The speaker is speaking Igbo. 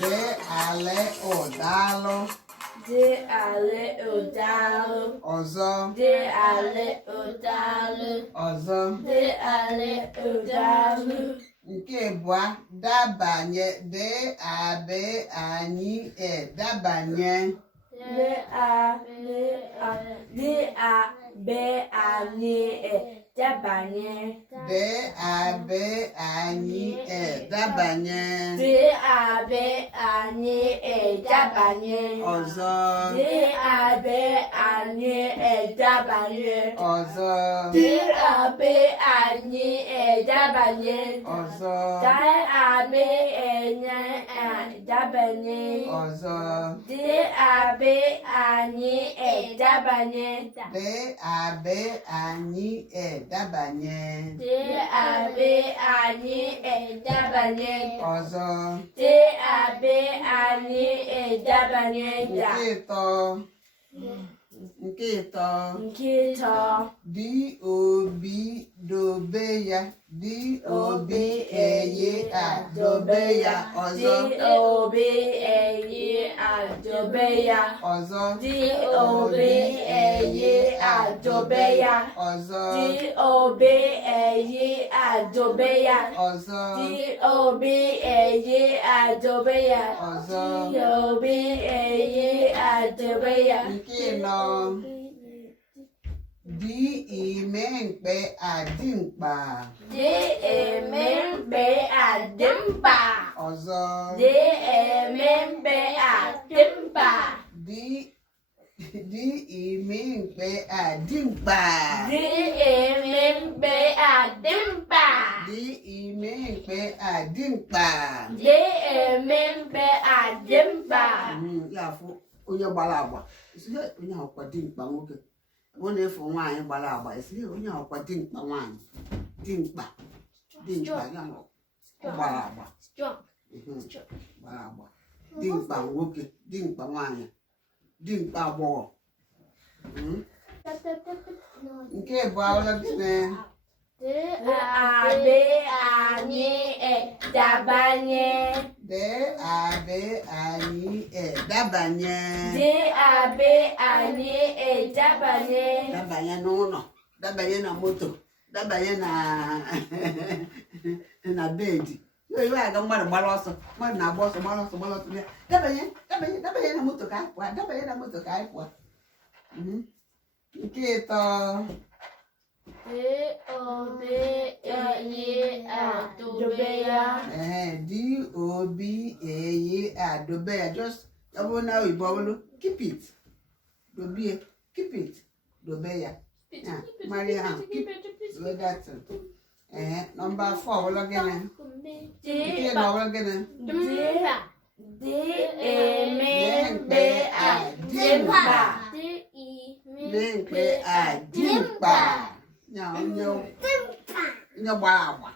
De ale odalo. De ale odalo. Ọzọ. De ale odalo. Ọzọ. De ale odalo. Nke abụọ dabanye. De abe anyị dabanye. De abe anyị dabanye. De abe anyị dabanye. De abe anyị dabanye. Ọzọ. De abe anyị dabanye. Ọzọ. De abe anyị dabanye. Ọzọ. De abe anyị dabanye. Ọzọ. De abe anyị dabanye. De abe anyị dabanye. De abe anyị dabanye. Ọzọ. De abe anyị dabanye. Nke ịtọ. Nke ịtọ. Nke ịtọ. D.O.B. dobe ya. D.O.B. eye dobe ya. Ọzọ. D.O.B. eye dobe ya. Ọzọ. D.O.B. eye dobe ya. Ọzọ. D.O.B. eye dobe ya. Ọzọ. D.O.B. eye dobe ya. Ọzọ. D.O.B. eye dobe ya. Nke ịnọ. Di ime mkpe adị mkpa. Dị eme mkpe adị mkpa. Ọzọ. Dị eme mkpe adị mkpa. Di ime mkpe adị mkpa. Dị eme mkpe adị mkpa. Di ime mkpe adị mkpa. Dị eme mkpe adị mkpa. Ya afụ onye gbara agba. Onye ọkwa dị mkpa nwoke. Ọ na-efu nwaanyị gbara agba. Onye ọkwa dị mkpa nwaanyị. Dị mkpa. Dị mkpa ya ọ gbara agba. Gbara agba. Dị mkpa nwoke. Dị mkpa nwaanyị. Dị mkpa agbọghọ. Nke bụ ụlọ gịnị? De abe anyị dabanye. De abe anyị dabanye. De abe anyị dabanye. Dabanye n'ụlọ, dabanye na moto, dabanye na bedi. Iwe aga mmadụ gbara ọsọ, mmadụ na-agba ọsọ gbara ọsọ gbara ọsọ ya. Dabanye na moto ka anyị pụọ, dabanye na moto ka anyị pụọ. Nke ịtọ. D.O.B. eye dobe ya. D.O.B. eye dobe ya. Just ọ bụrụ na oyibo ọbụrụ keep it. Dobe keep it. Dobe ya. Marry am. Keep it. That. Number 4 ọbụla gịnị? Nke na ọbụla gịnị? Dị eme mkpe adị mkpa. Dị mkpe adị mkpa. Onye gbara agba.